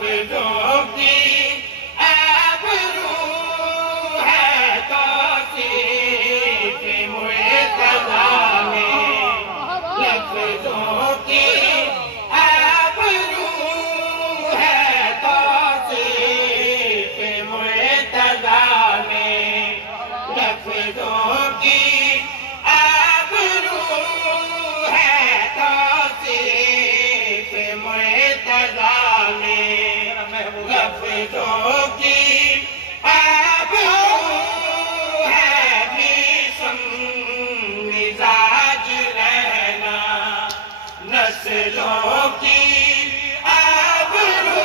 لفظوں کی آبرو ہے توصیف مرتضیٰ میں، لفظوں کی آبرو ہے توصیف مرتضیٰ میں، لفظوں کی آبرو ہے توصیف مرتضیٰ میں، لفظوں کی آبرو ہے بھیشم مزاج رہنا، نسلوں کی آبرو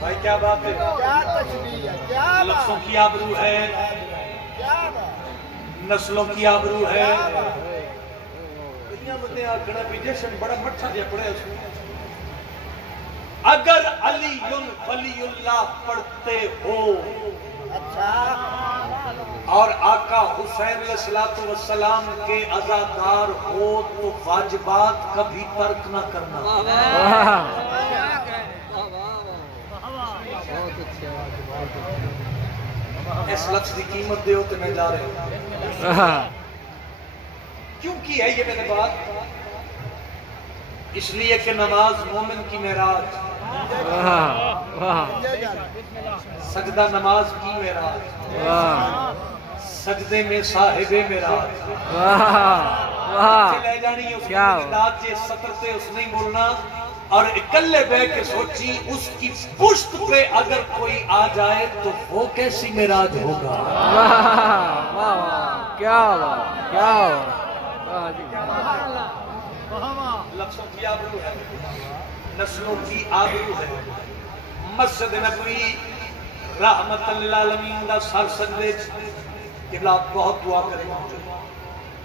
بھائی کیا بات ہے، لفظوں کی آبرو ہے، نسلوں کی آبرو ہے۔ دنیا بندے آگنا بھی جیسن بڑا مٹھا دیا پڑے اس میں، اگر علی ولی اللہ پڑھتے ہو اور آقا حسین علیہ السلام کے عزادار ہو تو واجبات کبھی ترک نہ کرنا۔ اس لفظ کی قیمت دیو تو میں جا رہے ہوں۔ کیوں کی ہے یہ میں نے بات؟ اس لیے کہ نماز مومن کی معراج، سجدہ نماز کی معراج، سجدے میں صاحب معراج لے جانی ہے اس کی امداد سے سطر سے اس نہیں بولنا، اور اکلے بے کے سوچی اس کی پشت پہ اگر کوئی آ جائے تو وہ کیسی معراج ہوگا۔ کیا بات، کیا بات۔ لفظوں کی آبرو ہے، نسلوں کی آبرو ہے۔ مسجد نبوی رحمت اللہ العالمین دا سر سجدے قبلہ بہت دعا کرے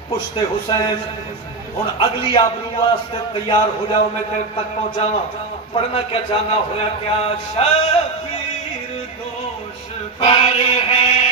پشت حسین۔ ہن اگلی آبرو واسطے تیار ہو جاؤ، میں تیرے تک پہنچاواں۔ پڑھنا کیا چاہنا ہویا کیا؟ شبیر دوش پر ہے